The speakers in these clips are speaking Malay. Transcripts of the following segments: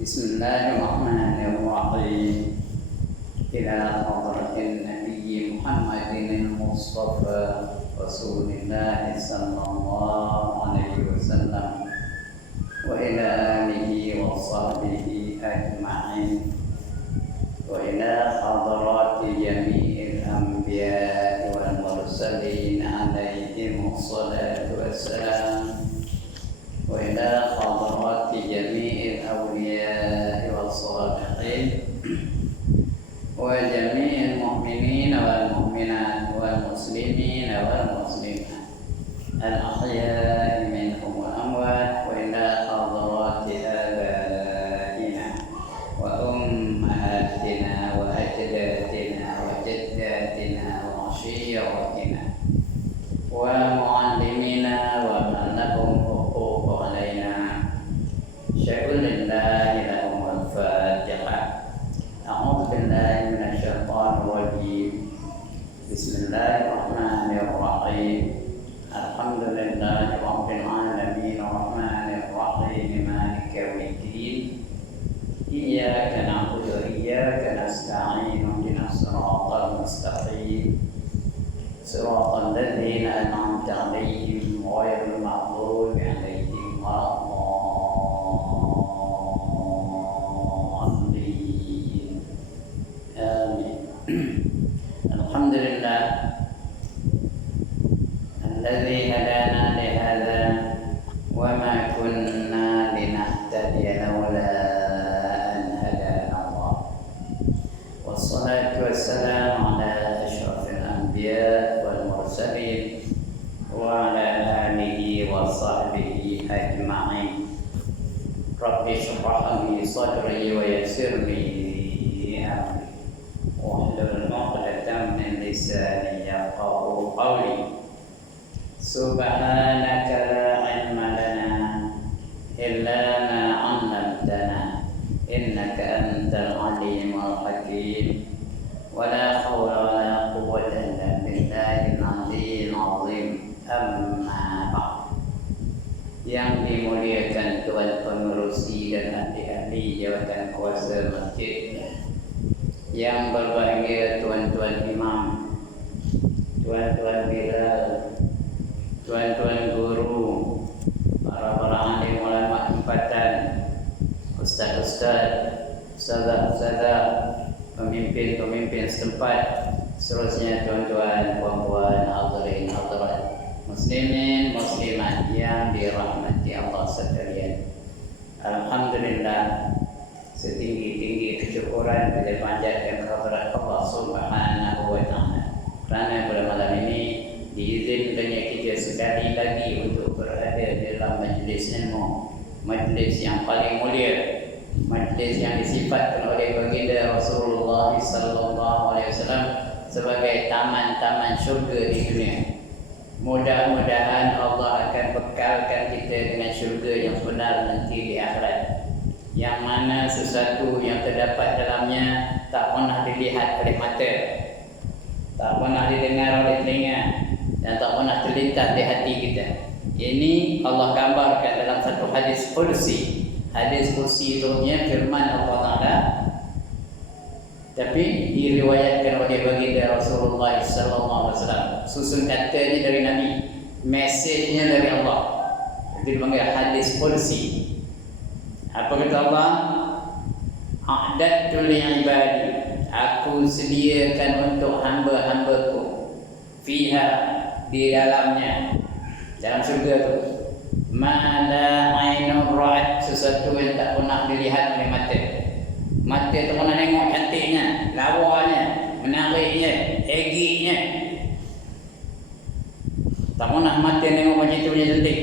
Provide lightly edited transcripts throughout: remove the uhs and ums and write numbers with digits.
بسم الله الرحمن الرحيم. إلى حضرة النبي محمد المصطفى رسول الله صلى الله عليه وسلم وإلى آله وصحبه أجمعين وإلى حضرات جميع الأنبياء والمرسلين عليهم الصلاة والسلام وإلى حضرات جميع الأولياء والصالحين وجميع المؤمنين والمؤمنات والمسلمين والمسلمات الأحياء منهم والأموات وإلى حضرات آبائنا وأمهاتنا وأجدادنا وجداتنا وعشيرتنا ومعلمينا ومن لهم حقوق علينا. أشهد أن لا إله إلا الفاتحة. أعوذ بالله من الشيطان الرجيم. بسم الله الرحمن الرحيم. الحمد لله رب العالمين الرحمن الرحيم مالك يوم الدين. إياك نعبد وإياك نستعين اهدنا الصراط المستقيم صراط الذين أنعمت عليهم غير المغضوب عليهم ولا الضالين. آمين. الحمد لله الذي هدانا لهذا وما كنا لنهتدي لولا أن هدانا الله. والصلاة والسلام على أشرف الأنبياء والمرسلين وعلى آله وصحبه أجمعين. رب اشرح لي صدري ويسر لي أمري واحلل عقدة من لساني يفقهوا قولي. سبحانك لا علم لنا إلا ما علمتنا إنك أنت العليم الحكيم. ولا حول ولا قوة إلا بالله العلي العظيم. أما بعد. Yang dimuliakan Tuan Pengerusi dan ahli-ahli jawatan kuasa masjid, yang berbahagia tuan-tuan imam, tuan-tuan bilal, tuan-tuan guru, para alim ulama tempatan, ustaz-ustaz, ustazah-ustazah, pemimpin-pemimpin setempat, seterusnya tuan-tuan, puan-puan, hadirin hadirat, muslimin muslimat yang dirahmati Allah sekalian. Alhamdulillah, setinggi-tinggi kesyukuran kita panjatkan kehadirat Allah Subhanahu wa taala kerana pada malam ini diizinkannya kita sekali lagi untuk berada dalam majlis ilmu, majlis yang paling mulia, majlis yang disifatkan oleh baginda Rasulullah sallallahu alaihi wasallam sebagai taman-taman syurga di dunia. Mudah-mudahan Allah akan bekalkan kita dengan syurga yang benar nanti di akhirat, yang mana sesuatu yang terdapat dalamnya tak pernah dilihat oleh mata, tak pernah didengar oleh telinga, dan tak pernah terlintas di hati kita. Ini Allah gambarkan dalam satu hadis kursi. Hadis kursi itu firman Allah Ta'ala, tapi diriwayatkan oleh baginda Rasulullah sallallahu alaihi wasallam. Susun katanya dari Nabi, mesejnya dari Allah. Itu dipanggil hadis kursi. Apa kata Allah? A'dadtu li'ibadi, aku sediakan untuk hamba-hambaku, fiha, di dalamnya, dalam surga itu, ma la ainun ra'at, sesuatu yang tak pernah dilihat oleh mata. Mata tak pernah tengok cantiknya, lawanya, menariknya, egiknya. Tak pernah mata tengok macam itu punya cantik.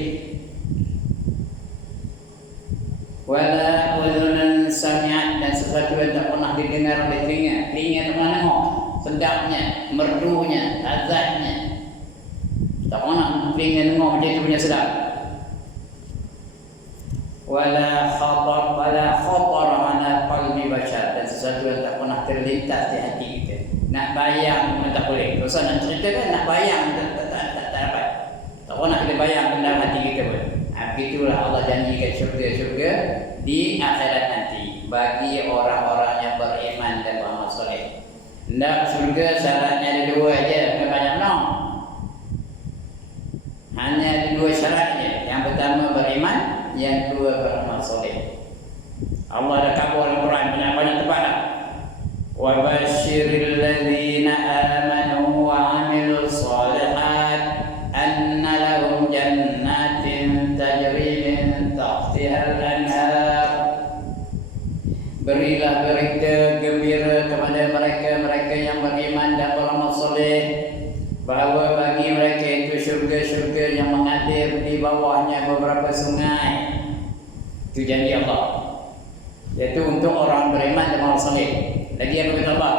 Wala udhunan sami'at, dan sesuatu yang tak pernah didengar oleh telinga. Telinga tak pernah tengok sedapnya, merdunya, lazatnya. Tak pernah telinga tengok macam itu punya sedap. Wala khatar ala qalbi bashar, dan sesuatu yang tak pernah terlintas di hati kita. Nak bayang pun tak boleh. Kalau nak cerita kan, nak bayang tak dapat. Tak pernah kita bayang dalam hati kita pun. Begitu itulah Allah janjikan syurga-syurga di akhirat nanti bagi orang-orang yang beriman dan beramal soleh. Tidak surga syaratnya ada dua aja, bukan banyak no. Hanya ada dua syaratnya. Yang pertama beriman, yang kedua beramal soleh. Allah dah kabul Al-Quran banyak-banyak tempat dah. Wa basyiril ladzina amanu wa amilus shalihat anna lahum jannatin tajri min tahtiha al-anhar. Berilah berita gembira kepada mereka-mereka yang beriman dan beramal soleh bahawa bagi mereka itu syurga-syurga yang mengalir di bawahnya beberapa sungai. Itu janji Allah. Iaitu untuk orang beriman dan beramal soleh. Lagi apa kata Allah?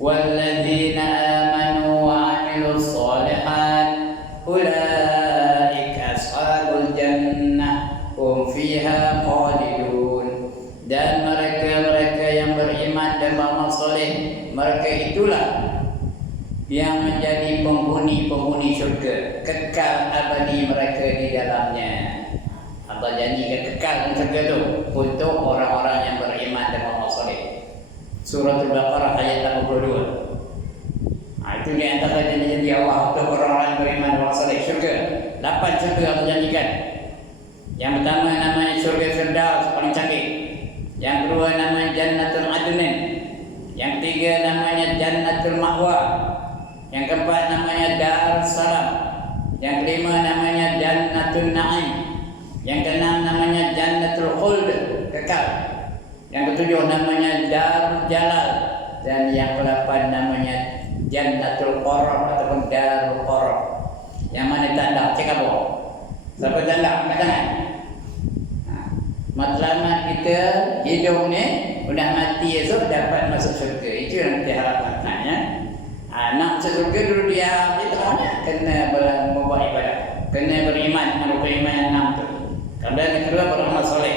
Walladzina amanu wa amilus shalihat ulaika ashabul jannah hum fiha khalidun. Dan mereka-mereka yang beriman dan beramal soleh, mereka itulah yang menjadi penghuni-penghuni syurga, kekal abadi mereka di dalamnya. Allah janjikan kekal di syurga itu untuk orang-orang yang beriman dan beramal soleh. Surah Al-Baqarah ayat 82. Itu di antara janji Allah untuk orang-orang yang beriman dan beramal soleh. Syurga, 8 syurga Allah janjikan. Yang pertama namanya syurga Firdaus, paling canggih. Yang kedua namanya Jannatul Adnin. Yang ketiga namanya Jannatul Ma'wa. Yang keempat namanya Darussalam. Yang kelima namanya Jannatul Na'im. Yang keenam namanya Jannatul Khuld, kekal. Yang ketujuh namanya Darul Jalal. Dan yang kedelapan namanya Jannatul Qarar ataupun Darul Qarar. Yang mana tanda cek apa? Siapa tanda? Angkat tangan. Matlamat kita hidup ni sudah mati esok dapat masuk syurga. Itu yang kita harapkan. Nak masuk syurga dulu dia terangnya kena membuat ibadah, kena beriman, merupakan iman yang 6 tu. Kemudian yang kedua beramal soleh.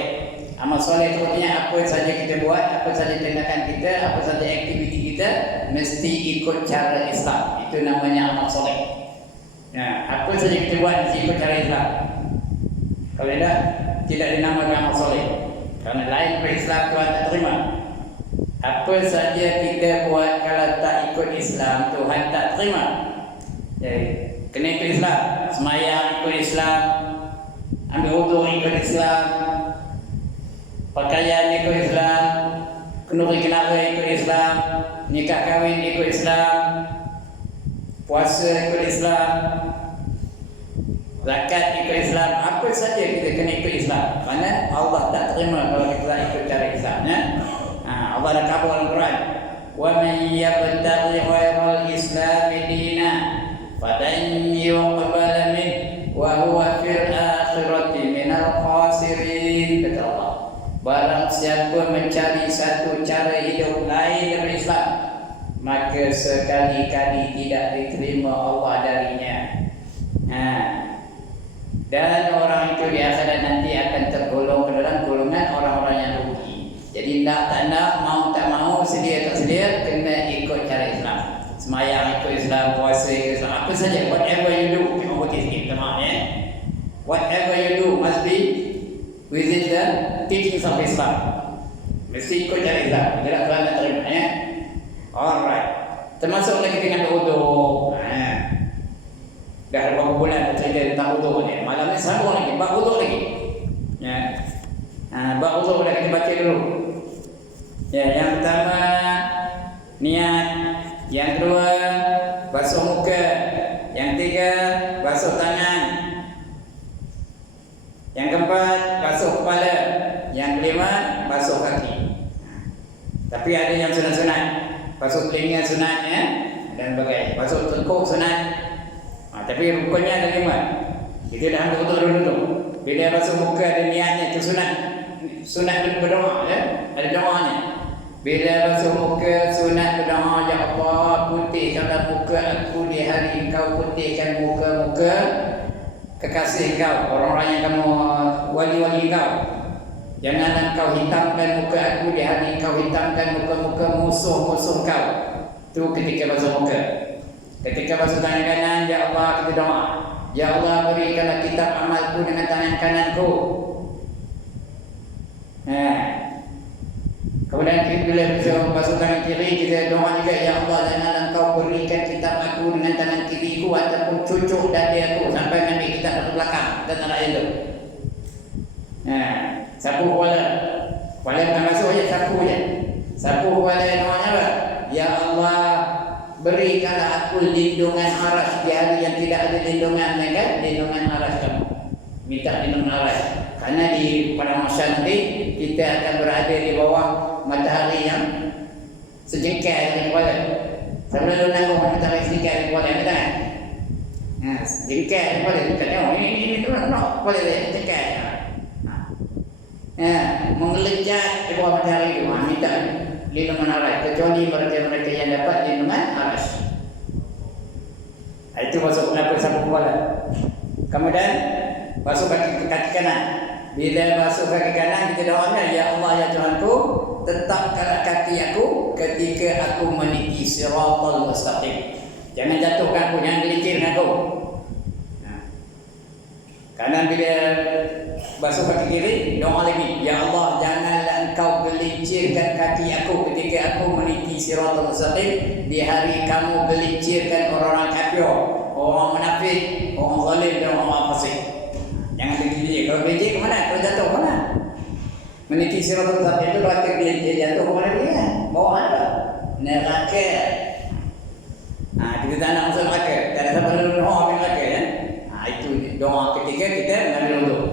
Amal soleh itu artinya apa saja kita buat, apa saja tindakan kita, apa saja aktiviti kita mesti ikut cara Islam. Itu namanya amal soleh. Apa saja kita buat mesti ikut cara Islam. Kalau tidak dinamakan amal soleh. Karena lain berislam Tuhan tak terima. Apa saja kita buat kalau tak ikut Islam, Tuhan tak terima. Jadi, kena ikut Islam. Semayang ikut Islam, ambil wudu ikut Islam, pakaian ikut Islam, kenduri kenara ikut Islam, nikah kahwin ikut Islam, puasa ikut Islam, zakat ikut Islam. Apa saja kita kena ikut Islam. Kerana Allah tak terima kalau kita tak ikut cara Islam. Allah dah kabul Al-Quran. Wa man yabtaghi ghairal Islam dinan falan yuqbal min wa huwa fil akhirati minal khasirin. Kata Allah, barang siapa mencari satu cara hidup lain daripada Islam, maka sekali-kali tidak diterima Allah darinya. Dan orang itu di akhirat nanti akan tergolong ke dalam golongan orang-orang yang rugi. Jadi tak nak, mau tak mau, sedia tak sedia, kena ikut cara Islam. Semayang ikut Islam, puasa ikut Islam, apa saja, whatever you do. Tengok putih sikit, teman ya. Whatever you do must be within the teachings of Islam. Mesti ikut cara Islam. Tidak Tuhan tak terima ya. Alright. Termasuk lagi dengan berwuduk. Dah berapa bulan cerita tentang wuduk ni. Malam ni sambung lagi, bab wuduk lagi. Ya. Bab wuduk dah kita baca dulu. Ya, yang pertama niat, yang kedua basuh muka, yang ketiga basuh tangan, yang keempat basuh kepala, yang kelima basuh kaki. Tapi ada yang sunat-sunat. Basuh telinga sunat ya, dan sebagainya. Basuh tengkuk sunat. Tapi rukunnya ada 5. Kita dah ambil wuduk dulu. Bila basuh muka ada niatnya itu sunat berdoa ya, ada doanya. Bila basuh muka sunat berdoa, ya Allah putihkanlah muka aku di hari Engkau, putihkan muka-muka kekasih Engkau, orang-orang yang kamu wali-wali Engkau. Jangan Engkau hitamkan muka aku di hari Engkau hitamkan muka-muka musuh-musuh Engkau. Itu ketika basuh muka. Ketika basuh tangan kanan, ya Allah kita doa. Ya Allah, berikanlah kitab amalku dengan tangan kananku. Kemudian bila kita basuh tangan kiri, kita doa juga, ya Allah, janganlah Engkau berikan kitab aku dengan tangan kiriku ataupun cucuk dada aku sampai ambil kitab satu belakang. Kita tak nak itu. Sapu kepala. Kepala bukan basuh je, sapu je. Sapu kepala doanya apa? Ya Allah, berikanlah aku lindungan arasy di hari yang tidak ada lindungan, kan? Lindungan arasy kamu. Minta lindungan arasy. Karena di pada masa nanti kita akan berada di bawah matahari yang sejengkal di kepala. Sebelum lu nanggung matahari sejengkal di kepala, betul kan? Sejengkal di kepala, bukan tengok ini tu nak kepala dia sejengkal. Mengelejat di bawah matahari itu, minta lindungan arasy, kecuali mereka yang dapat lindungan arasy. Itu masuk kenapa sapu kepala. Kemudian basuh kaki kanan. Bila basuh kaki kanan, kita doakan, ya Allah, ya Tuhanku, tetapkanlah kaki aku ketika aku meniti siratal mustaqim. Jangan jatuhkan aku, jangan gelincirkan aku. Kanan bila basuh kaki kiri, doa lagi, ya Allah, janganlah Engkau gelincirkan kaki aku ketika aku meniti siratal mustaqim di hari kamu gelincirkan orang-orang kafir, orang munafik, orang zalim dan orang fasik. Jangan tergelincir. Kalau gelincir ke mana? Kalau jatuh ke mana? Meniti siratal mustaqim itu kalau tergelincir jatuh ke mana dia? Bawah apa? Neraka. Kita tak nak masuk neraka. Tak ada siapa lalu doa ke neraka, ya? Itu doa ketika kita mengambil wuduk.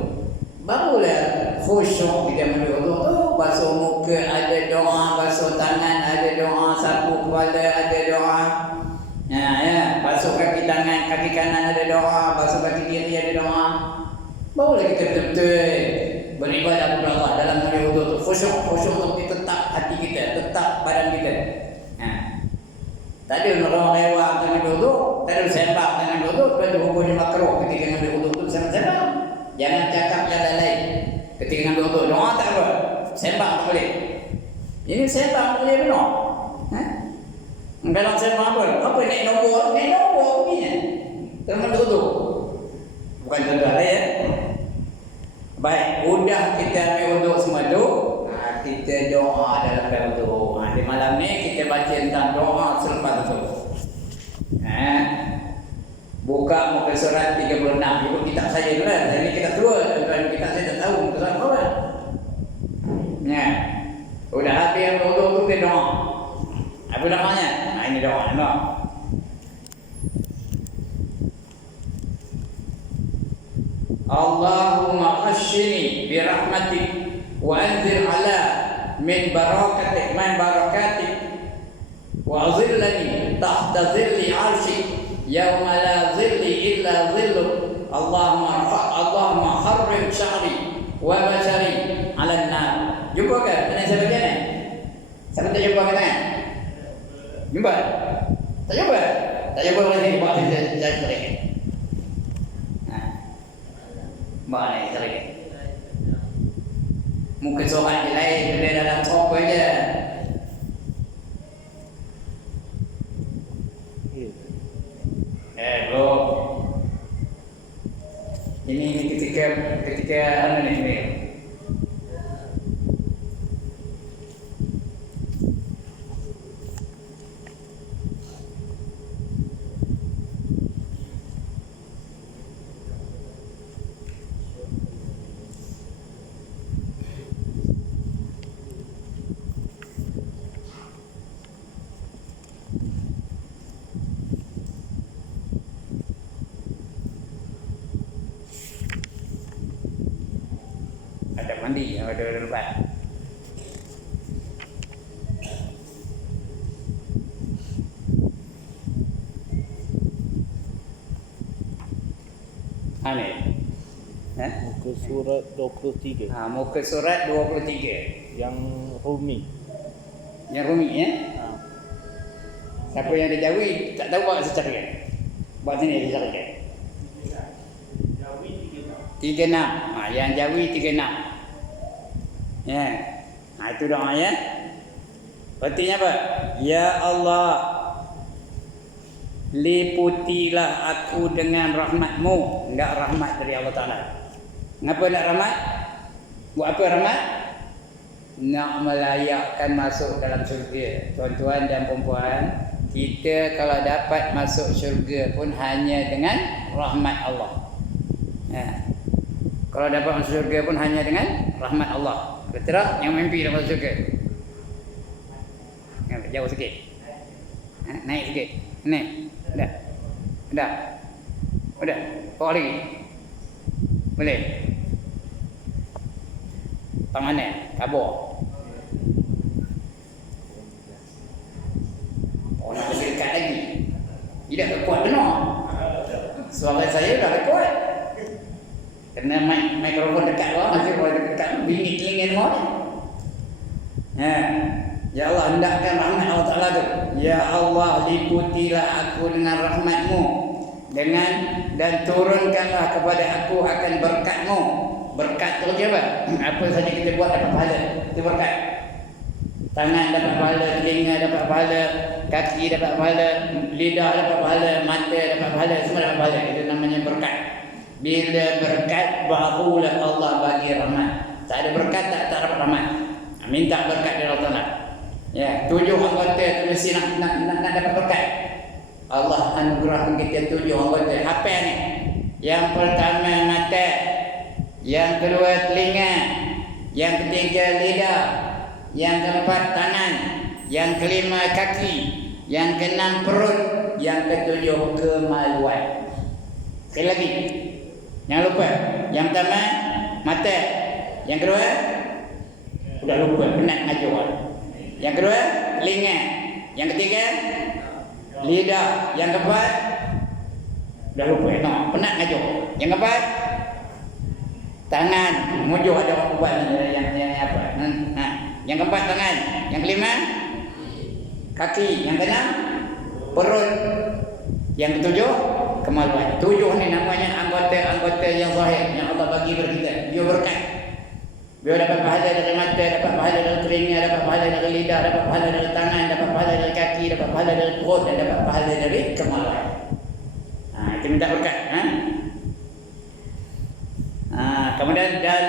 Barulah khusyuk kita mengambil wuduk tu. Basuh muka ada doa, basuh tangan ada doa, sapu kepala ada doa. Basuh kaki tangan, kaki kanan ada doa, basuh kaki kiri ada doa. Barulah kita betul-betul beribadah kepada Allah dalam mengambil wuduk tu. Khusyuk untuk tetap hati kita, tetap badan kita. Tadi orang lewat dengan wuduk, tadi sembah dengan wuduk, berarti hukumnya makruh ketika mengambil wuduk tu sembah. Jangan cakap yang lain ketika mengambil wuduk. Doa tak apa, sembah tak boleh. Ini sembah tak boleh benar. Kalau sembah apa? Apa naik nombor ni? Terus wuduk. Bukan contoh lah, ya. Baik, udah kita ambil wuduk semua tu, kita doa dalam wuduk. Di malam ni kita baca tentang doa selepas itu. Buka muka surat 36. Ibu kitab saya dulu lah. Ini kita tua, tuan kitab saya tak tahu muka surat apa. Udah habis ambil wuduk tu kita doa. Apa namanya? Ini doa, nampak? Allahumma khashini birahmatik wa anzir ala min barakatik wa zillani tahta zilli arshik yawma la zilli illa zilluk. Allahumma harrim sya'ri wa bashari ala an-nar. Jumpa ke? Mana saya baca ni? Siapa tak jumpa kan? Jumpa? Tak jumpa? Tak jumpa lagi. Buat saya cari. Buat ni cari. Muka surat je lain, benda dalam sopa je. Bro. Ini ketika anu ni. Mandi, ada lebat. Muka surat 23. Muka surat 23. Yang Rumi. Yang Rumi, ya? Siapa yang ada Jawi tak tahu buat secara kan? Buat sini dia carikan. Jawi 36. Yang Jawi 36. Ya. Itu doa, ya. Artinya apa? Ya Allah, liputilah aku dengan rahmatmu. Enggak rahmat dari Allah Ta'ala. Ngapa nak rahmat? Buat apa rahmat? Nak melayakkan masuk dalam syurga. Tuan-tuan dan perempuan, kita kalau dapat masuk syurga pun hanya dengan rahmat Allah. Kalau dapat masuk syurga pun hanya dengan rahmat Allah. Betul tak? Yang mimpi dapat masuk syurga. Jauh sikit. Naik sikit. Naik. Dah. Udah. Bawa lagi. Boleh. Tangan ni. Kabur. Oh, nak pergi dekat lagi. Dia dah kuat benar. Suara saya dah kuat. Kena mikrofon dekat bawah, masih boleh dekat bingit telinga semua ni. Ya Allah, hendakkan rahmat Allah Ta'ala tu. Ya Allah, liputilah aku dengan rahmatmu, dan turunkanlah kepada aku akan berkatmu. Berkat tu apa? Apa saja kita buat dapat pahala. Itu berkat. Tangan dapat pahala, telinga dapat pahala, kaki dapat pahala, lidah dapat pahala, mata dapat pahala, semua dapat pahala. Itu namanya berkat. Bila berkat, barulah Allah bagi rahmat. Tak ada berkat, tak dapat rahmat. Minta berkat dari Allah Ta'ala. Ya, 7 anggota tu mesti nak dapat berkat. Allah anugerahkan kita 7 anggota. Apa ni? Yang pertama mata, yang kedua telinga, yang ketiga lidah, yang keempat tangan, yang kelima kaki, yang keenam perut, yang ketujuh kemaluan. Sekali lagi. Jangan lupa. Yang pertama mata, yang kedua sudah lupa, penat ngajar. Yang kedua telinga, yang ketiga lidah, yang keempat dah lupa, penat ngajar. Yang keempat tangan, mujuh ada orang buat yang apa? Yang keempat tangan, yang kelima kaki, yang keenam perut, yang ketujuh kemaluan. 7 ni namanya anggota-anggota yang zahir yang Allah bagi kepada kita. Dia berkat. Dia dapat pahala dari mata, dapat pahala dari telinga, dapat pahala dari lidah, dapat pahala dari tangan, dapat pahala dari kaki, dapat pahala dari perut, dan dapat pahala dari kemaluan. Itu minta berkat. Kemudian, dan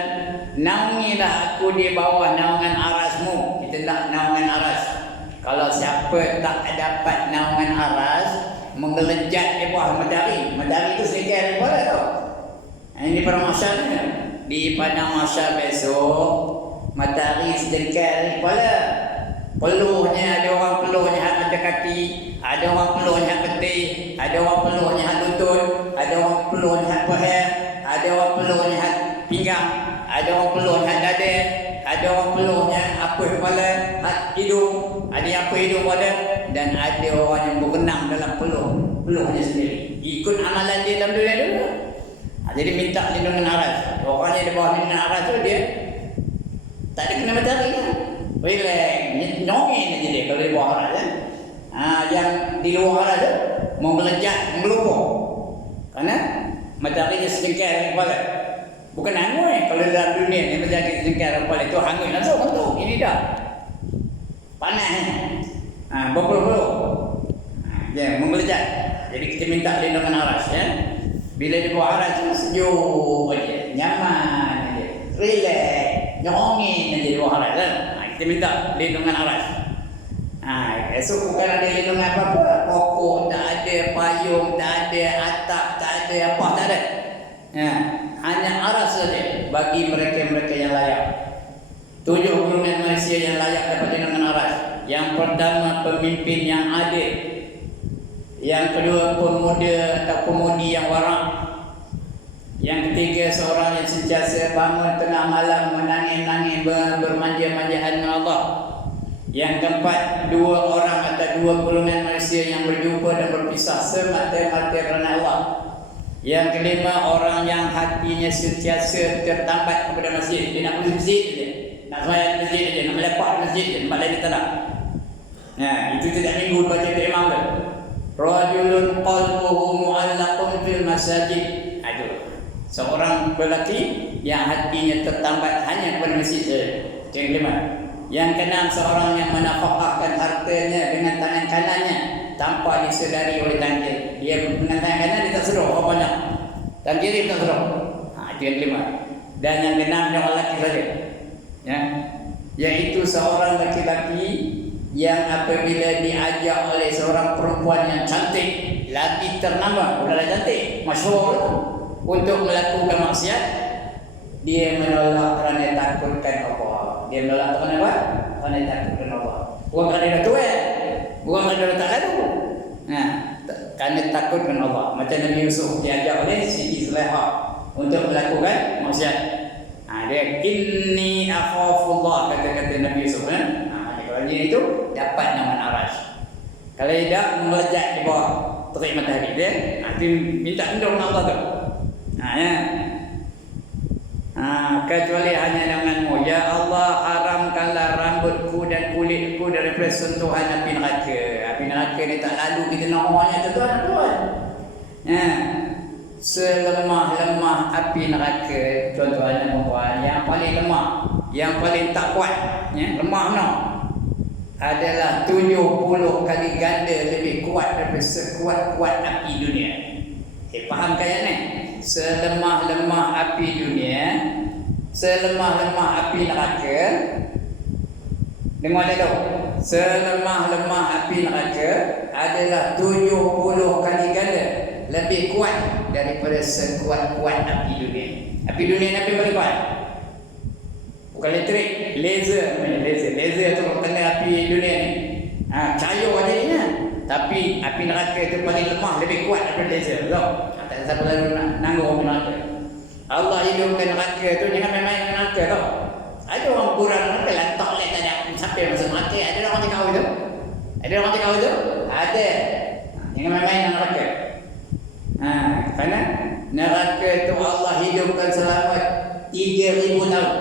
naungilah aku di bawah naungan arasmu. Kita nak naungan aras. Kalau siapa tak dapat naungan aras, mengelejat di bawah matahari. Matahari itu sedikit hari boleh tau. Ini pada masa ni. Di padang masa besok, matahari sedikit hari boleh. Peluhnya, ada orang peluhnya hak mata kaki, ada orang peluhnya hak peti, ada orang peluhnya hak lutut, ada orang peluhnya hak peher, ada orang peluhnya hak pinggang, ada orang peluhnya hak dada, ada orang peluhnya apa kepala, hak hidung, ada yang apa hidung pada, dan ada orang yang berenang dalam peluhnya sendiri. Ikut amalan dia dalam dunia dulu. Jadi minta lindungan aras. Orang yang di bawah lindungan aras tu dia tak ada kena matahari kan. Relax, nyongin aja dia kalau di bawah aras kan. Yang di luar aras tu melejat, mengelumpur. Karena matahari sedengkar kepala. Bukan hangus kalau dalam dunia ni matahari sedengkar kepala tu hangus langsung tu. Ini dah panas berpuluh-puluh. Dia mengelejat. Jadi kita minta lindungan aras ya. Bila di bawah aras tu sejuk aja, nyaman aja, relax, nyongin aja di bawah aras kan. Kita minta lindungan aras. Esok bukan ada lindungan apa-apa. Pokok tak ada, payung tak ada, atap tak ada, apa tak ada. Hanya aras saja bagi mereka-mereka yang layak. 7 golongan manusia yang layak dapat lindungan aras. Yang pertama pemimpin yang adil. Yang kedua pemuda atau pemudi yang warak. Yang ketiga seorang yang sentiasa bangun tengah malam menangis-nangis bermanja-manjaan dengan Allah. Yang keempat 2 orang atau 2 golongan manusia yang berjumpa dan berpisah semata-mata kerana Allah. Yang kelima orang yang hatinya sentiasa tertambat kepada masjid. Dia nak pergi masjid saja, nak sembahyang masjid saja, nak melepak masjid saja, tempat lain tak nak. Itu setiap minggu baca imam tu. Rajulun qalbuhu mu'allaqun fil masajid. Itu seorang lelaki yang hatinya tertambat hanya kepada masjid saja. Itu yang kelima. Yang keenam seorang yang menafkahkan hartanya dengan tangan kanannya tanpa disedari oleh tangan kiri. Dia dengan tangan kanan dia tak sedar apa banyak. Tangan kiri tak sedar. Itu yang kelima. Dan yang keenam yang lelaki saja. Ya. Yaitu seorang laki-laki yang apabila diajak oleh seorang perempuan yang cantik, lagi ternama, udahlah cantik, masyhur untuk melakukan maksiat, dia menolak kerana takutkan Allah. Dia menolak kerana apa? Kerana takutkan Allah. Bukan kerana dia tua, bukan kerana dia tak lalu. Kerana takutkan Allah. Macam Nabi Yusuf diajak oleh Siti Zulaikha untuk melakukan maksiat. Dia inni akhafullah, kata-kata Nabi Yusuf. Kalau dia itu dapat nama Arash. Kalau tidak melejat di bawah terik matahari dia, minta tolong Allah tu. Kecuali hanya denganmu, ya Allah, haramkanlah rambutku dan kulitku daripada sentuhan api neraka. Api neraka ni tak lalu kita nak orangnya tuan-tuan. Selemah-lemah api neraka, tuan-tuan dan puan-puan, yang paling lemah, yang paling tak kuat, lemah no, adalah 70 kali ganda lebih kuat daripada sekuat-kuat api dunia. Faham kaya ni? Selemah-lemah api dunia, selemah-lemah api neraka. Dengar dulu. Selemah-lemah api neraka adalah 70 kali ganda lebih kuat daripada sekuat-kuat api dunia. Api dunia ni api paling kuat. Bukan elektrik, laser tu kena api dunia ni. Cahaya adanya. Tapi api neraka itu paling lemah, lebih kuat daripada laser. Betul? Tak ada siapa lalu nak nanggung api neraka. Allah hidupkan neraka tu, jangan main-main dengan neraka tau. Ada orang kurang neraka, lantak lek tak ada sampai masuk neraka. Ada orang cakap itu? Ada orang cakap itu? Ada. Jangan main-main dengan neraka. Kerana neraka itu Allah hidupkan selama 3,000 tahun.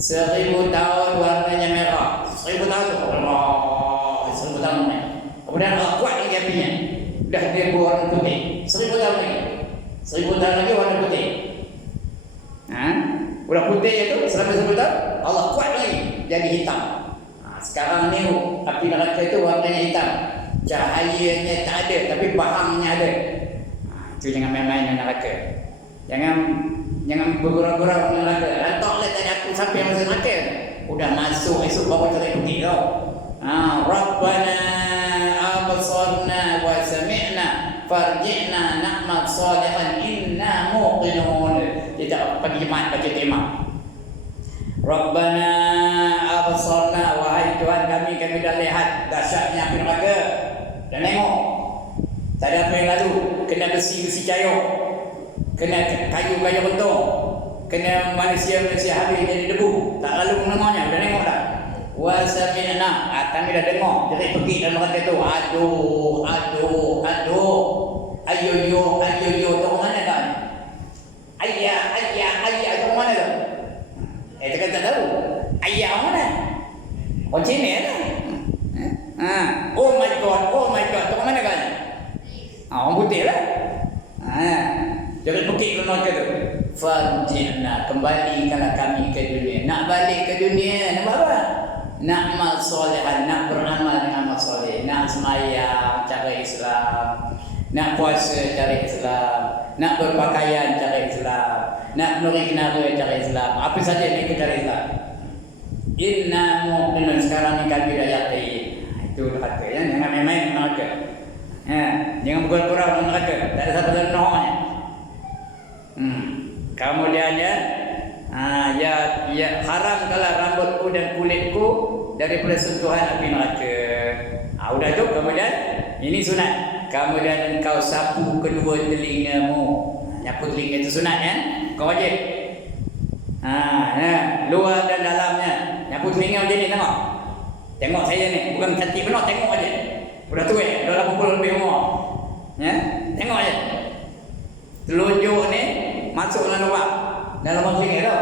1,000 tahun warnanya merah. 1,000 tahun tu Allah, 1,000 tahun ni. Kemudian Allah kuat lagi apinya. Dah dia warna putih. 1,000 tahun lagi. 1,000 tahun lagi warna putih. Udah putih itu selama 1,000 tahun Allah kuat lagi jadi hitam. Sekarang ni api neraka itu warnanya hitam. Cahayanya tak ada tapi bahangnya ada. Itu jangan main-main dengan neraka. Jangan bergurau-gurau dengan neraka. Lantaklah tak ada aku sampai masuk neraka. Udah masuk esok bawa cerai putih tau. Rabbana absarna wa sami'na farji'na na'mal salihan inna muqinun. Dia tak pergi jemaat baca tema. Rabbana absarna, wahai Tuhan kami dah lihat dahsyatnya api neraka. Dan tengok tak ada apa yang lalu, kena besi-besi cair, kena kayu-kayu bentuk, kena manusia-manusia habis jadi debu, tak lalu namanya. Dah tengok tak? Wa sami'na, kami dah dengar. Jadi pergi dalam neraka tu, aduh, ayo tu mana kan? Ayah tu mana tu? Kita tak tahu. Ayah mana? Orang Cina lah. Oh my god, tu mana kan? Orang putih lah. Jangan pergi ke neraka tu. Farji'na, kembalikanlah kami ke dunia. Nak balik ke dunia, nak apa? Nak amal solehan, nak beramal dengan amal soleh. Nak semayang cara Islam, nak puasa cara Islam, nak berpakaian cara Islam, nak menurik nara cara Islam. Apa saja yang cara Islam. Inna mu'minun, sekarang ni kami dah yakin. Itu neraka ya, jangan main-main neraka. Jangan bergurau-gurau dengan neraka. Tak ada satu dalam nahanya. Kemudiannya ya haramkanlah rambutku dan kulitku daripada sentuhan api neraka. Udah tu. Kemudian ini sunat. Kemudian engkau sapu kedua telingamu. Nyapu telinga itu sunat ya. Kau wajib. Luar dan dalamnya. Nyapu telinga macam ni, tengok. Tengok saya ni, bukan cantik benar, tengok aja. Udah tua, dah 80 lebih umur. Ya, tengok aja. Telunjuk ni masuk dalam lubang telinga tu.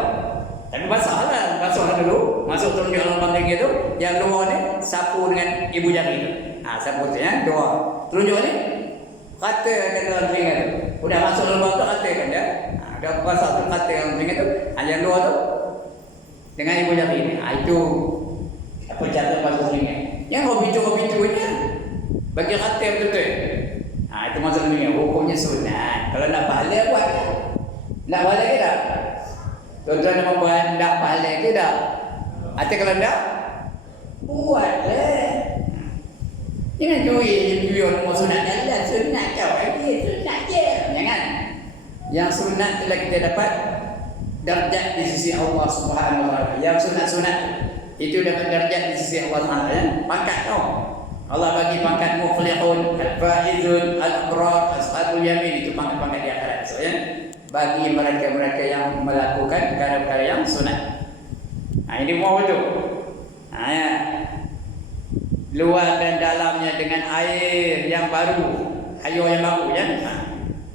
Tapi basahlah dulu. Masuk telunjuk dalam lubang telinga tu. Yang luar ni sapu dengan ibu jari tu. Sapu tu ya, dua. Telunjuk ni ratakan dalam telinga tu. Udah masuk dalam lubang tu, ratakan dia. Dah basah tu, ratakan dalam telinga tu. Yang luar tu dengan ibu jari ni. Itu apa cara masuk telinga. Yang hobi tu je. Bagi khatam betul. Itu maksudnya hukumnya sunat. Kalau nak pahala buat kan? Nak pahala ke tak? Tuan-tuan nak buat nak pahala ke tak? Atau kalau tak, buatlah. Jangan jual mau sunat Allah, sunat kau lagi, sunat je. Jangan. Yang sunat telah kita dapat darjat di sisi Allah Subhanahu wa taala. Yang sunat-sunat itu dapat darjat di sisi Allah Subhanahu wa taala. Pangkat kau. Allah bagi pangkat muflihun, al-faizun, al-abrar, ashabul yamin, itu pangkat-pangkat di akhirat. So, ya? Bagi mereka-mereka yang melakukan perkara-perkara yang sunat. Ini mau betul. Ya. Luar dan dalamnya dengan air yang baru, air yang baru, ya.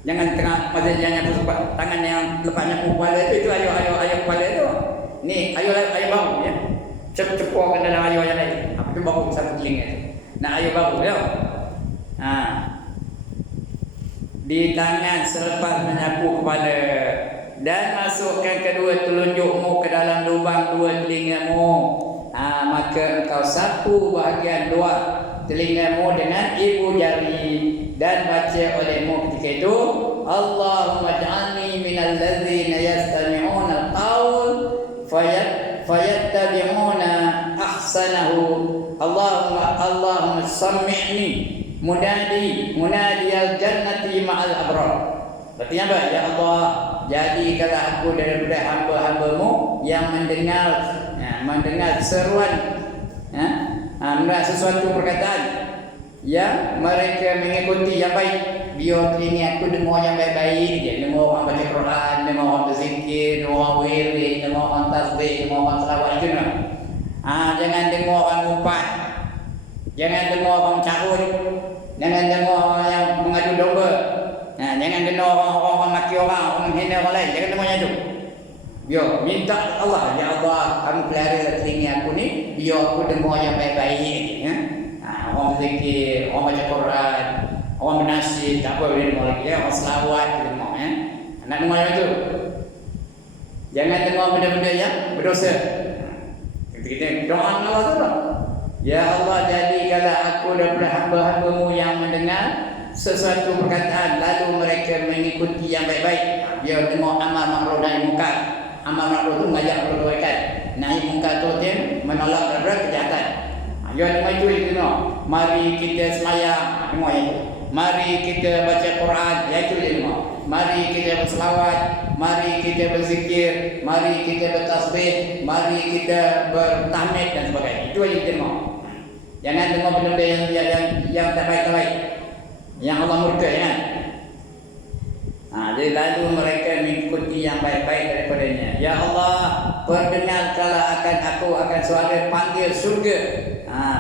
Jangan tengah masa jangan bersubat tangan yang lepasnya kepala itu air kepala itu. Ni air baru, ya. Cepur ke dalam air yang lain. Apa tu baru satu telinga itu. Nak air baru, ya. Di tangan selepas menyapu kepala dan masukkan kedua telunjukmu ke dalam lubang dua telingamu. Maka engkau sapu bahagian luar telingamu dengan ibu jari dan baca olehmu ketika itu, Allahumma ja'alni minal ladzina yastami'una al-qawl fayattabi'una ahsanahu. Allahumma sammi'ni munadi al-jannati ma'al abrar. Berarti apa? Ya Allah, jadikanlah aku daripada hamba-hambamu yang mendengar seruan, mendengar sesuatu perkataan yang mereka mengikuti yang baik. Biar telinga aku dengar yang baik-baik je. Dengar orang baca Quran, dengar orang berzikir, dengar orang wirid, dengar orang tasbih, dengar orang selawat itu nak. Jangan dengar orang umpat, jangan dengar orang carut, jangan dengar orang yang mengadu domba, jangan dengar orang maki orang menghina orang lain. Jangan dengar itu. Biar minta Allah, ya Allah, kamu pelihara telinga aku ni, biar aku dengar yang baik-baik. Orang berzikir, orang baca Quran, orang bernasib, tak apa boleh dengar lagi. Orang selawat kita dengar. Nak dengar yang itu. Jangan dengar benda-benda yang berdosa. Kita doa Allah tu lah. Ya Allah, jadikanlah aku daripada hamba-hambamu yang mendengar sesuatu perkataan lalu mereka mengikuti yang baik-baik. Biar dengar amal makruf nahi munkar. Amal makruf tu mengajak kebaikan. Nahi munkar tu dia menolak daripada kejahatan. Dia dengar itu dengar. Mari kita semayang, dengar itu. Mari kita baca Quran, itu dia dengar. Mari kita berselawat, mari kita berzikir, mari kita bertasbih, mari kita bertahmid dan sebagainya. Itu yang kita dengar. Jangan dengar benda-benda yang tak baik-baik, yang Allah murka, jangan. Jadi lalu mereka mengikuti yang baik-baik daripadanya. Ya Allah, perdengarkanlah aku akan suara panggil surga,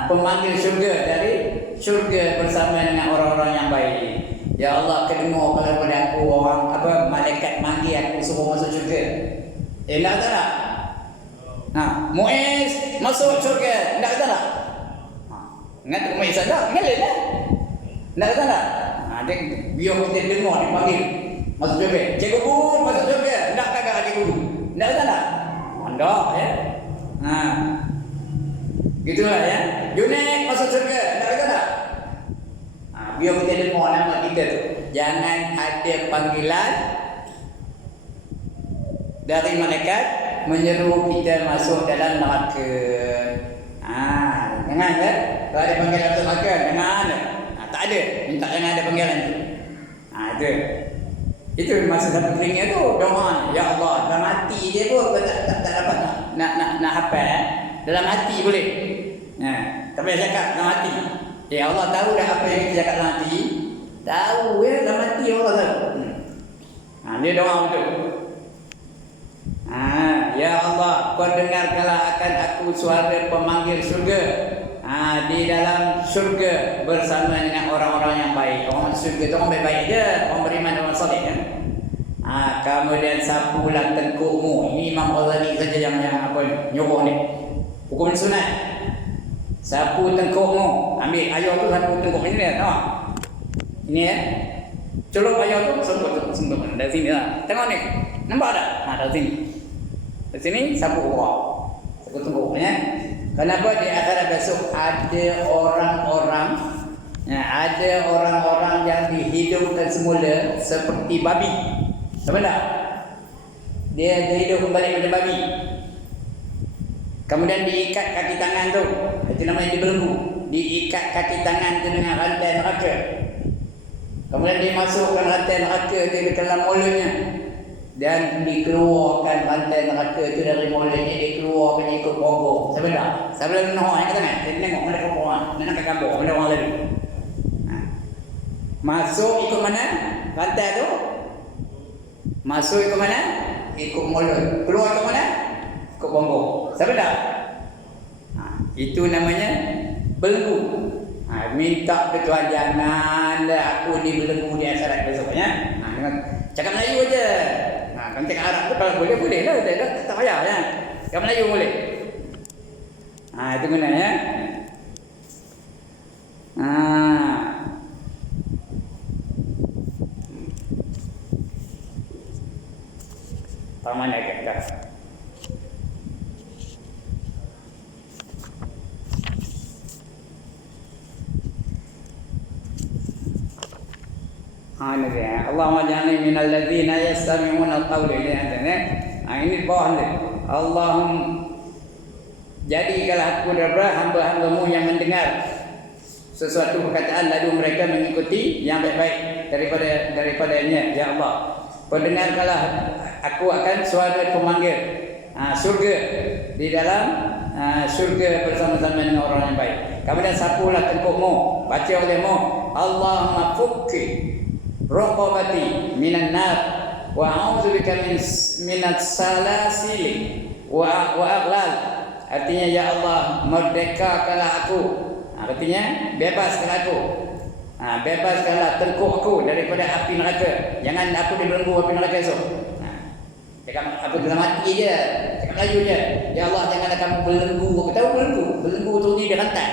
pemanggil surga dari surga bersama dengan orang-orang yang baik. Ya Allah, kedengar kalau pada aku orang malaikat manggil aku suruh masuk syurga. Nak tak? Muiz masuk syurga. Nak tak? Ingat Muiz ada? Ngelak dah. Nak tak? Dia biar kita dengar dia panggil masuk syurga. Cikgu guru masuk syurga. Nak tak cikgu guru? Nak tak? Ndak ya. Gitulah ya. Junaid masuk syurga. Nak tak? Biar kita dengar nama kita tu. Jangan ada panggilan dari malaikat menyeru kita masuk dalam neraka. Jangan kan? Kalau ada panggilan masuk neraka, jangan. Tak ada. Minta jangan ada panggilan tu. Itu. Itu masa satu telinga tu doa. Ya Allah, dalam hati dia pun tak dapat nak hafal. Dalam hati boleh. Tak payah cakap dalam hati. Ya Allah tahu dah apa yang kita cakap dalam hati. Tahu ya, dalam hati Allah tahu. Dia doa betul. Ya Allah, perdengarkanlah akan aku suara pemanggil syurga. Di dalam syurga bersama dengan orang-orang yang baik. Orang syurga tu orang baik-baik je, orang beriman, orang soleh kan. Kemudian sapulah tengkukmu. Ini Imam Ghazali saja yang nyuruh ni. Hukum sunat. Sapu tengkukmu. Ambil ayam tu sapu tengkuk macam ni tengok. Ini ya. Celup ayam tu sentuh dari sini lah. Tengok ni. Nampak tak? Dari sini. Dari sini sapu bawah. Sapu tengkuk ya. Kenapa di akhirat besok ada orang-orang Ya, ada orang-orang yang dihidupkan semula seperti babi. Betul tak? Dia hidup kembali macam babi. Kemudian diikat kaki tangan tu. Itu namanya dibelenggu. Diikat kaki tangan tu dengan rantai neraka. Kemudian dimasukkan rantai neraka tu di dalam mulutnya. Dan dikeluarkan rantai neraka itu dari mulutnya, dikeluarkan ikut pokok. Siapa tak? Siapa nak yang kata kan? Dia tengok mana pokok orang. Nak nak kabur, mana orang lalu. Masuk ikut mana? Rantai tu. Masuk ikut mana? Ikut mulut. Keluar ikut mana? Ikut pokok. Siapa tak? Itu namanya belenggu. Minta ke Tuhan jangan aku dibelenggu di akhirat besok ya. Cakap Melayu aja. Kalau cakap Arab tu kalau boleh lah, tak payah ya. Cakap Melayu boleh. Itu gunanya. Taman agak dah. Allahumma ja'alni minal ladzina yastami'una al-qawla ini bawah ni. Jadikanlah aku daripada hamba-hambamu yang mendengar sesuatu perkataan lalu mereka mengikuti yang baik-baik daripadanya ya Allah. Pendengarkanlah aku akan suara pemanggil surga di dalam surga bersama-sama dengan orang yang baik. Kemudian sapulah tengkukmu, baca olehmu, Allahumma fukki raqabati minan nar wa a'udzubika minat salasili wa aghlal. Artinya ya Allah, merdekakanlah aku. Artinya bebaskanlah aku. Bebaskanlah tengkuk aku daripada api neraka. Jangan aku dibelenggu api neraka esok. Cakap aku dalam hati je. Cakap Melayu je. Ya Allah, janganlah kamu belenggu. Aku tahu belenggu. Belenggu tu ni dia rantai.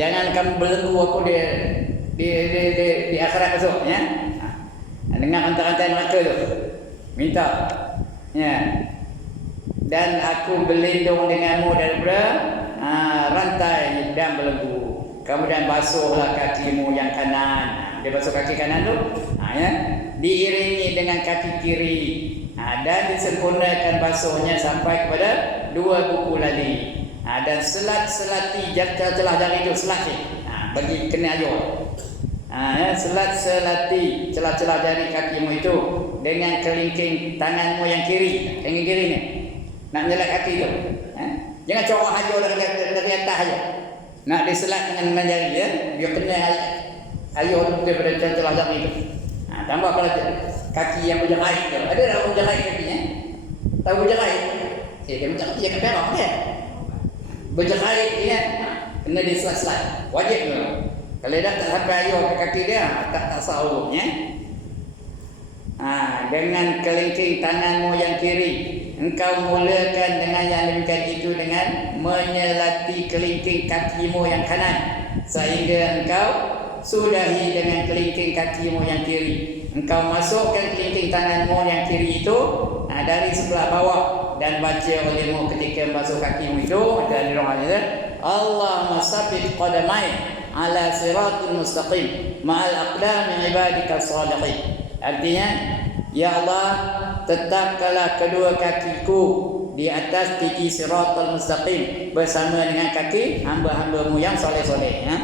Jangan kamu belenggu aku di akhirat esok ya. Dengan rantai-rantai neraka tu. Minta. Ya. Dan aku berlindung denganmu daripada rantai dan belenggu. Kemudian basuhlah kakimu yang kanan. Dia basuh kaki kanan tu. Ya. Diiringi dengan kaki kiri. Dan disempurnakan basuhnya sampai kepada 2 kuku lali. Dan selat-selati celah jari itu selati. Bagi kena ayuh. Selat-selati celah-celah jari kakimu itu dengan kelingking tanganmu yang kiri. Kelingking kiri ni. Nak menyelat kaki tu. Jangan corok hajo dari atas saja. Nak diselat dengan jari ya. Biar kena ayuh tu daripada celah jari itu. Tambah kalau kaki yang berjerait tu. Ada tak berjerait kakinya? Tahu berjerait? Dia macam kaki yang keperak kan? Berjerait dia kena diselat-selat. Wajib tu. Kalau tak sampai ayuh ke kaki dia, tak sah urutnya. Dengan kelingking tanganmu yang kiri, engkau mulakan dengan yang demikian itu dengan menyelati kelingking kakimu yang kanan sehingga engkau sudahi dengan kelingking kakimu yang kiri. Engkau masukkan kelingking tanganmu yang kiri itu dari sebelah bawah dan baca olehmu ketika basuh kakimu itu dari doanya Allahumma sabbit qadamai ala siratul mustaqim ma'al aqdami ibadika salihin. Artinya ya Allah, tetapkanlah kedua kakiku di atas tiki siratul mustaqim bersama dengan kaki hamba-hambamu yang soleh-soleh ya.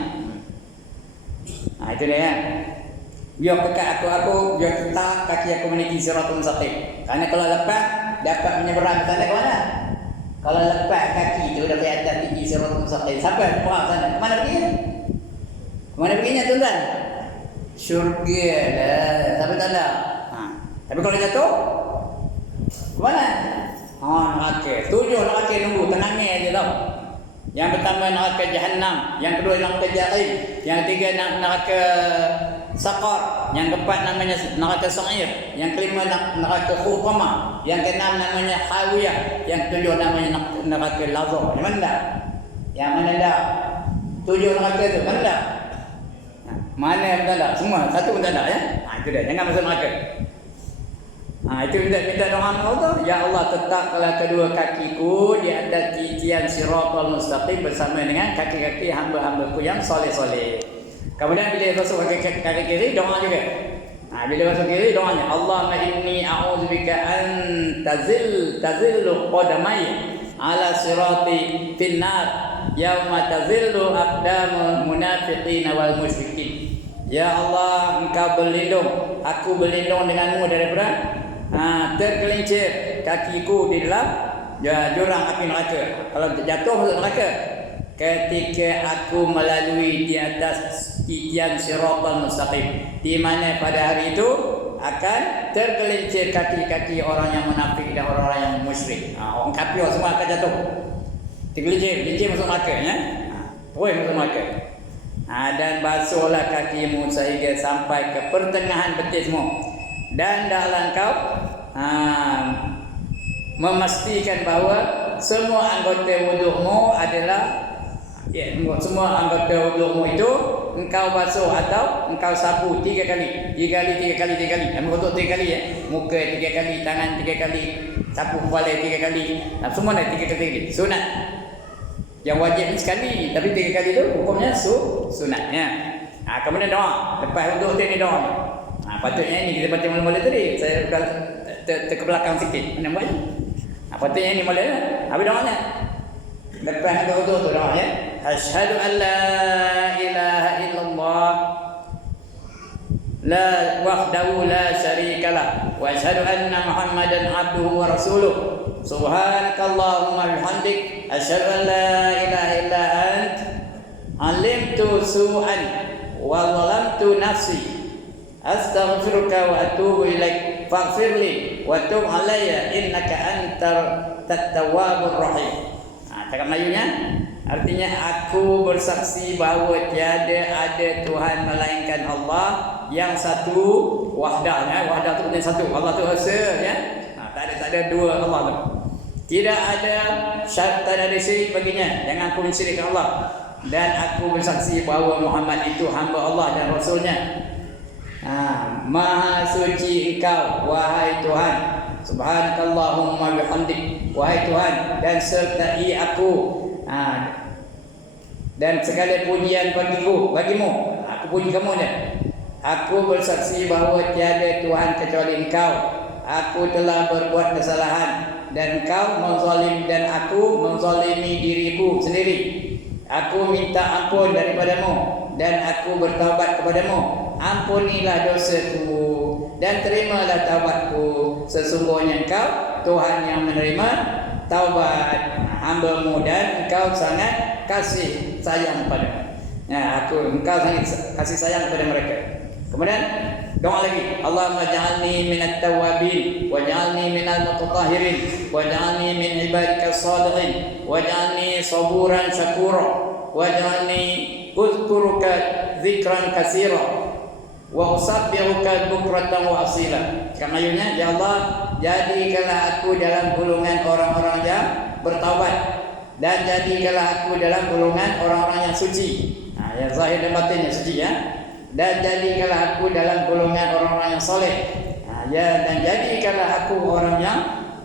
Itu dia ya. Biar pekat aku biar tetap kaki aku meniti siratul mustaqim. Karena kalau lepas dapat menyeberang ke sana ke mana? Kalau lepas kaki itu dari atas tiki siratul mustaqim sampai ke sana. Ke mana pergi? Ke mana perginya tuan-tuan? Syurga lah. Sampai tak ada. Tapi kalau jatuh ke mana? Neraka. 7 neraka nunggu. Tenangnya je tau. Yang pertama neraka Jahannam, yang kedua neraka Jahim, yang ketiga neraka Saqar, yang keempat namanya neraka Sa'ir, yang kelima neraka Khutama, yang keenam namanya Hawiyah, yang ketujuh namanya neraka Lazar. Yang mana dah? Yang mana dah? 7 neraka tu mana dah? Mana yang tak ada? Semua satu pun tak ada ya. Itu dia. Jangan masuk neraka. Itu minta doa Allah. Ya Allah, tetapkanlah kedua kakiku di atas titian siratal mustaqim bersama dengan kaki-kaki hamba-hambaku yang soleh-soleh. Kemudian bila basuh kaki kiri doa juga. Bila basuh kiri doanya Allahumma inni a'udzubika an tazillu qadamai ala sirati finnar yauma tazillu aqdamul munafiqin wal musyrikin. Ya Allah, engkau berlindung, aku berlindung denganmu daripada tergelincir kakiku di dalam jurang api neraka. Kalau jatuh masuk neraka ketika aku melalui di atas titian siratal mustaqim, di mana pada hari itu akan tergelincir kaki-kaki orang yang munafik dan orang-orang yang musyrik. Orang kafir semua akan jatuh, tergelincir masuk neraka ya. Terus masuk neraka. Dan basuhlah kakimu sehingga sampai ke pertengahan betismu, dan dalam kau memastikan bahawa semua anggota wudukmu adalah semua anggota wudukmu itu engkau basuh atau engkau sapu 3 kali. Wuduk 3 kali ya. Muka 3 kali, tangan 3 kali, sapu kepala 3 kali. Semua dah 3 kali. Sunat. Yang wajib ni sekali, tapi 3 kali tu hukumnya sunatnya. Kemudian doa. Lepas wuduk ni doa. Patutnya ni kita baca mula-mula tadi. Saya dah terkebelakang sikit. Mana buat? Patutnya ni mula. Habis doanya. Lepas wuduk tu doa ya. Asyhadu an la ilaha illallah la wahdahu la syarikalah wa asyhadu anna Muhammadan abduhu wa rasuluh. Subhanakallahumma bihamdik asyhadu an la ilaha illa ant alimtu su'an wa zalamtu nafsi astaghfiruka wa atubu ilaik faghfirli wa tub alayya innaka antat tawwabur rahim. Cakap Melayunya artinya aku bersaksi bahawa tiada ada Tuhan melainkan Allah yang satu, wahdahnya. Wahdah tu punya satu, Allah tu esa ya. Tak ada dua Allah tu. Tidak ada syarat, tak ada syirik baginya. Jangan aku mensyirikkan Allah. Dan aku bersaksi bahawa Muhammad itu hamba Allah dan Rasulnya. Maha suci engkau wahai Tuhan. Subhanakallahumma bihamdik, wahai Tuhan, dan sertai aku dan segala pujian bagimu, aku puji kamu je. Aku bersaksi bahawa tiada Tuhan kecuali engkau. Aku telah berbuat kesalahan dan engkau menzalim dan aku menzalimi diriku sendiri. Aku minta ampun daripadamu dan aku bertaubat kepadamu. Ampunilah dosaku dan terimalah taubatku. Sesungguhnya engkau Tuhan yang menerima taubat hamba-Mu dan engkau sangat kasih sayang pada engkau sangat kasih sayang kepada mereka. Kemudian doa lagi, Allahumma ja'alni minat tawabin waj'alni minal mutatahhirin waj'alni min ibadikas salihin waj'alni saburan syakura waj'alni uzkuruka dzikran katsira wa usabbihuka bukratan wa asila. Kamayunya, ya Allah, jadikanlah aku dalam golongan orang-orang yang bertaubat dan jadikanlah aku dalam golongan orang-orang yang suci. Yang zahir dan batinnya suci ya. Dan jadikanlah aku dalam golongan orang-orang yang soleh. Dan jadikanlah aku orang yang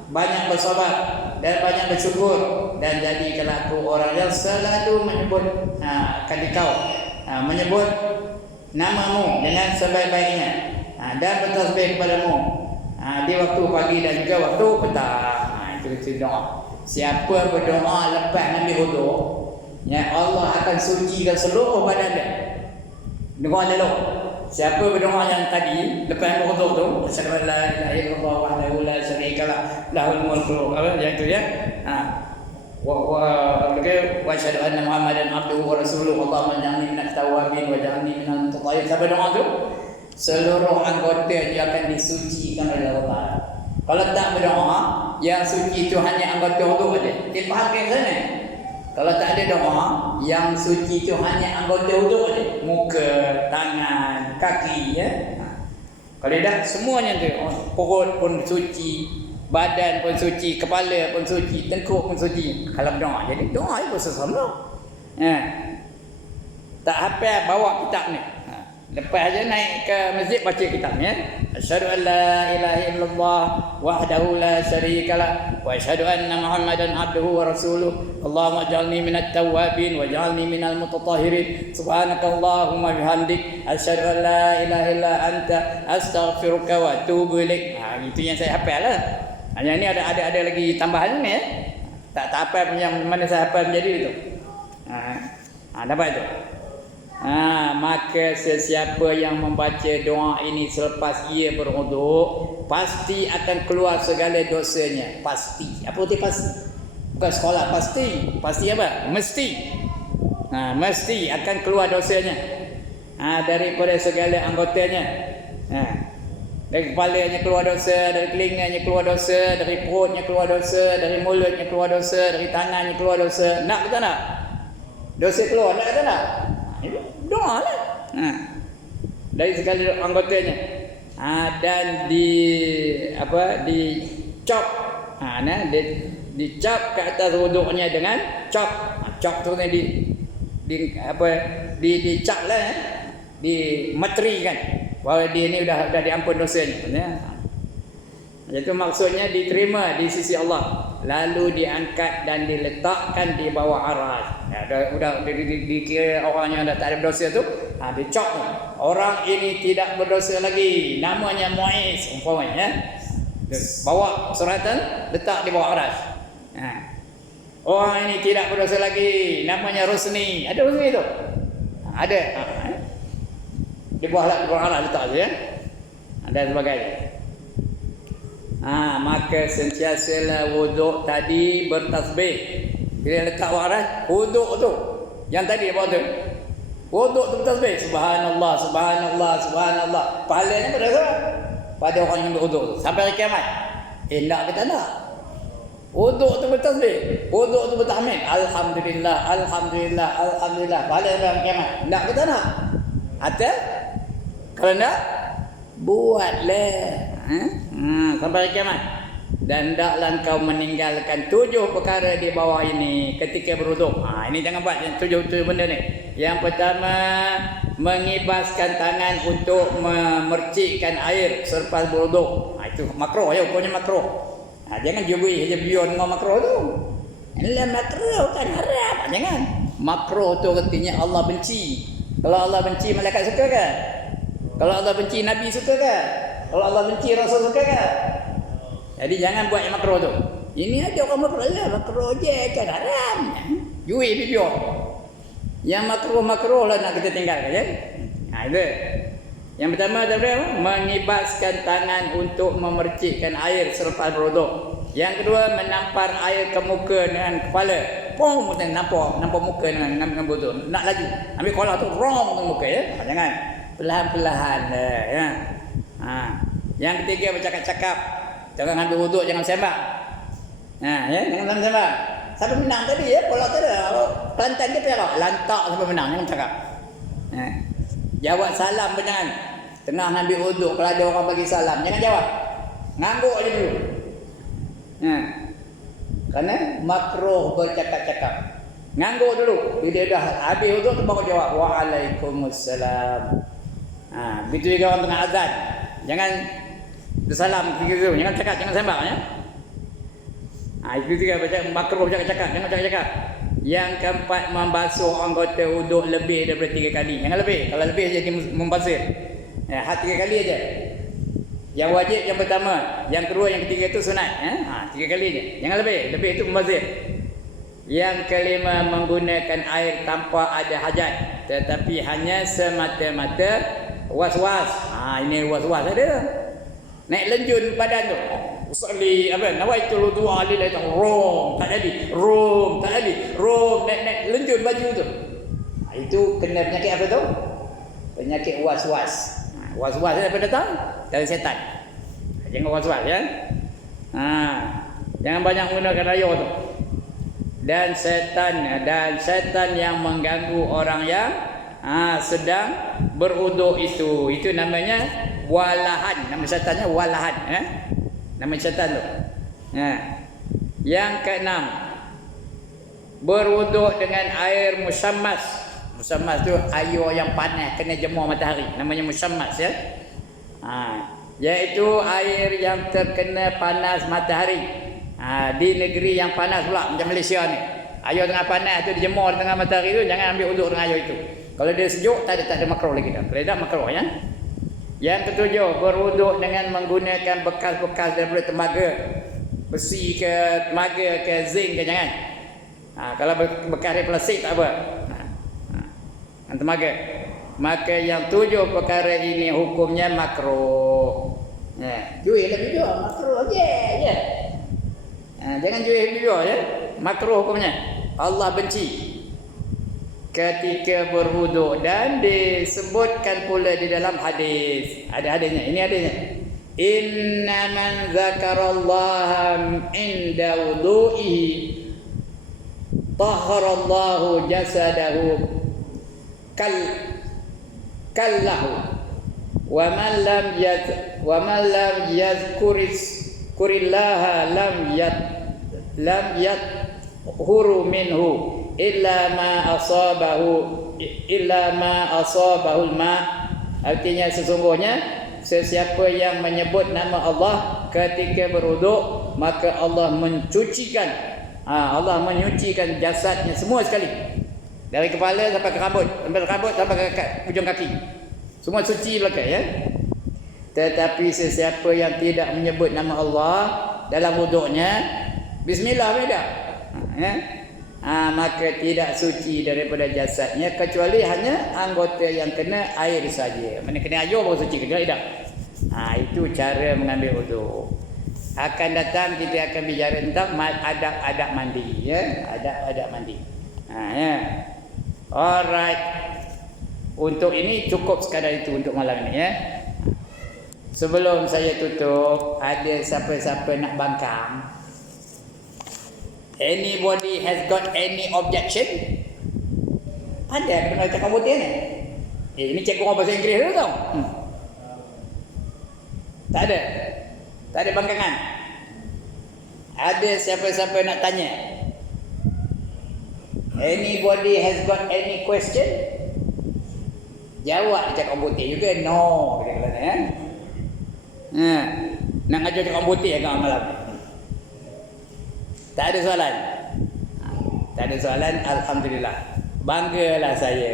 banyak bersabar dan banyak bersyukur, dan jadikanlah aku orang yang selalu menyebut Kau, menyebut namamu dengan sebaik-baiknya, dan bertasbih kepadamu di waktu pagi dan juga waktu petang. Itu doa. Siapa berdoa lepas ambil wuduk, ya Allah akan sucikan seluruh badan dia. Dengar dulu. Siapa berdoa yang tadi lepas ambil wuduk tu, asyhadu an la ilaha illallah wahdahu la syarikalah lahul mulku, yang itu ya. Wa asyhadu anna Muhammadan abduhu wa rasuluh. Allahumma ja'alni minat tawabin wa ja'alni minal mutatahhirin. Siapa doa tu, seluruh anggota dia akan disucikan oleh Allah. Kalau tak berdoa, yang suci itu hanya anggota wuduk saja. Kita faham ke sana? Kalau tak ada doa, yang suci itu hanya anggota wuduk saja. Muka, tangan, kaki ya. Kalau tidak, semuanya tu, perut pun suci, badan pun suci, kepala pun suci, tengkuk pun suci. Kalau berdoa, jadi doa itu sesama. Tak hafal bawa kitab ni. Lepas aja naik ke masjid baca kitabnya. Asyhadu an la ilaha illallah wahdahu la syarikalah wa asyhadu anna Muhammadan abduhu wa rasuluh. Allahumma ij'alni minat tawwabin waj'alni minal mutatahhirin. Subhanakallahumma bihamdik asyhadu an la ilaha illa anta astaghfiruka wa atubu ilaik. Itu yang saya hafal lah. Yang ni ada lagi tambahan ni ya. Tak hafal yang mana saya hafal menjadi itu. Dapat itu. Maka sesiapa yang membaca doa ini selepas ia berwuduk pasti akan keluar segala dosanya. Pasti. Apa arti pasti? Bukan sekolah pasti. Pasti apa? Mesti. Mesti akan keluar dosanya. Daripada segala anggotanya. Dari kepalanya keluar dosa, dari telinganya keluar dosa, dari perutnya keluar dosa, dari mulutnya keluar dosa, dari tangannya keluar dosa. Nak ke tak nak? Dosa keluar, nak ke tak nak? Doa lah. Dari segala anggotanya. Dan dicop. Dicop ke atas wuduknya dengan cop. Cop tu dicap lah. Dimeterikan bahawa dia ni dah diampun dosanya. Itu maksudnya diterima di sisi Allah. Lalu diangkat dan diletakkan di bawah aras. Udah dikira orang yang dah tak ada berdosa tu, dicop. Orang ini tidak berdosa lagi. Namanya Muiz umpamanya. Bawa suratan, letak di bawah aras. Orang ini tidak berdosa lagi. Namanya Rusni. Ada Rusni tu? Ada. Di bawah aras letak je ya. Dan sebagainya. Maka sentiasalah wuduk tadi bertasbih. Bila letak waras, wuduk tu. Yang tadi apa tu? Wuduk tu bertasbih. Subhanallah, subhanallah, subhanallah. Pahalanya pada siapa? Pada orang yang berwuduk tu. Sampai hari kiamat. Nak ke tak nak? Wuduk tu bertasbih. Wuduk tu bertahmid. Alhamdulillah, alhamdulillah, alhamdulillah. Pahalanya hari kiamat. Nak ke tak nak? Atau? Kalau nak, buatlah. Sampai kiamat. Dan hendaklah kau meninggalkan 7 perkara di bawah ini ketika berwuduk. Ini jangan buat 7 benda ni. Yang pertama, mengibaskan tangan untuk memercikkan air selepas berwuduk. Itu makruh ya, hukumnya makruh. Jangan jubui je beyond dengan makruh tu. Ini makruh kan haram. Jangan. Makruh tu artinya Allah benci. Kalau Allah benci, malaikat suka kan? Kalau Allah benci, Nabi suka kan? Kalau Allah benci, Rasul suka kan? Jadi jangan buat yang makruh tu. Ini ada orang makruh lah. Makruh je kan haram. Jui video. Yang makruh-makruh lah nak kita tinggalkan ya. Itu. Yang pertama apa? Mengibaskan tangan untuk memercikkan air selepas berwuduk. Yang kedua, menampar air ke muka dengan kepala. Pong, nampak muka dengan berwuduk. Nak laju. Ambil kolah tu, rong ke muka ya. Jangan. Perlahan-perlahan ya. Yang ketiga, bercakap-cakap. Jangan ambil wuduk, jangan sembang. Ya, jangan sembang. Sampai menang tadi ya, pola tu dah. Pelantan dia perak, lantak sampai menang, jangan cakap. Jawab salam pun jangan. Tengah ambil wuduk, kalau ada orang bagi salam, jangan jawab. Ngangguk aja dulu. Kerana makruh bercakap-cakap. Ngangguk dulu. Bila dah habis wuduk tu baru jawab. Waalaikumsalam. Begitu juga orang tengah azan. Jangan bersalam begitu. Jangan cakap, jangan sembang ya. Itu juga makruh bercakap-cakap. Jangan cakap-cakap. Yang keempat, membasuh anggota wuduk lebih daripada 3 kali. Jangan lebih. Kalau lebih jadi membasuh. 3 kali aja. Yang wajib yang pertama, yang kedua, yang ketiga itu sunat. 3 kali aja. Jangan lebih. Lebih itu membasuh. Yang kelima, menggunakan air tanpa ada hajat, tetapi hanya semata-mata was-was. Ini was-was ada. Naik lenjun badan tu. Usalli apa? Nawaitul wudu'a lillahi rom, tak jadi. Rom, tak jadi. Rom naik lenjun baju tu. Itu kena penyakit apa tu? Penyakit was-was. Was-was apa datang? Dari setan. Jangan was-was ya. Jangan banyak menggunakan raya tu. Dan setan yang mengganggu orang yang sedang berwuduk itu namanya walahan. Nama setannya walahan. Nama syaitan tu. Yang keenam, berwuduk dengan air musammas. Musammas tu air yang panas kena jemur matahari, namanya musammas ya. Iaitu air yang terkena panas matahari. Di negeri yang panas pula macam Malaysia ni. Air tengah panas tu dijemur di tengah matahari tu, jangan ambil uduk dengan air itu. Kalau dia sejuk tak ada makruh lagi dah. Kalau tak makruh ya. Yang ketujuh, berwuduk dengan menggunakan bekas-bekas daripada tembaga. Besi ke tembaga ke zinc ke jangan. Kalau bekas dari plastik tak apa. Tembaga. Maka yang 7 perkara ini hukumnya makruh. Jual lebih juga makruh je. Jangan jual lebih juga ya. Makruh hukumnya. Allah benci ketika berwuduk dan disebutkan pula di dalam hadis. Ada hadisnya. Ini hadisnya. Inna man zakarallaha inda wudu'ihi tahharallahu jasadahu kallahu wa man lam yazkurillaha lam yathuru minhu illa ma asabahu ma. Artinya sesungguhnya sesiapa yang menyebut nama Allah ketika berwuduk, maka Allah menyucikan jasadnya semua sekali, dari kepala sampai ke rambut, sampai ke ujung kaki, semua suci belaka ya. Tetapi sesiapa yang tidak menyebut nama Allah dalam wuduknya, bismillah beda ya, maka tidak suci daripada jasadnya kecuali hanya anggota yang kena air saja. Mana kena air baru suci, kena tidak. Itu cara mengambil wuduk. Akan datang kita akan bicara tentang adab-adab mandi ya, adab-adab mandi. Ya. Alright. Untuk ini cukup sekadar itu untuk malam ini ya. Sebelum saya tutup, ada siapa-siapa nak bangkang? Anybody has got any objection? Pandai pernah cakap putih ni? Ini cikgu orang bahasa Inggeris dulu tau. Tak ada. Tak ada bangkangan. Ada siapa-siapa nak tanya? Anybody has got any question? Jawab dia cakap putih juga. No. Nak ngajar cakap putih agak malam. Tak ada soalan. Tak ada soalan, alhamdulillah. Banggalah saya.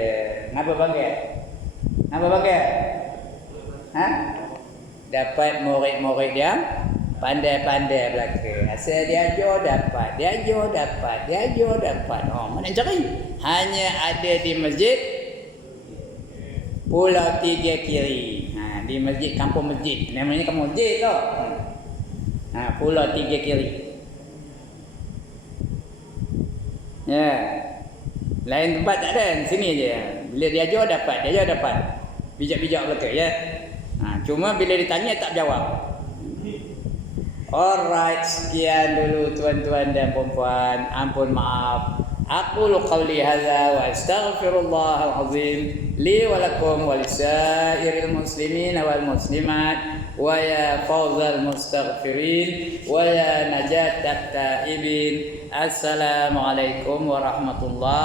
Kenapa bangga? Kenapa bangga? Dapat murid-murid yang pandai-pandai belaka. Asal dia ajar dapat, mana cari? Hanya ada di masjid Pulau Tiga Kiri. Di masjid kampung masjid. Namanya kampung masjid tau. Pulau Tiga Kiri. Ya. Lain tempat tak ada, sini je. Bila dia ajar dapat, bijak-bijak belaka ya. Cuma bila ditanya tak jawab. Alright, sekian dulu tuan-tuan dan puan-puan. Ampun maaf. Aqulu qawli hadza wa astaghfirullahal azim li wa lakum wa lisairil muslimin wal muslimat wa ya fawzal mustaghfirin wa ya najatat taibin. Assalamualaikum warahmatullahi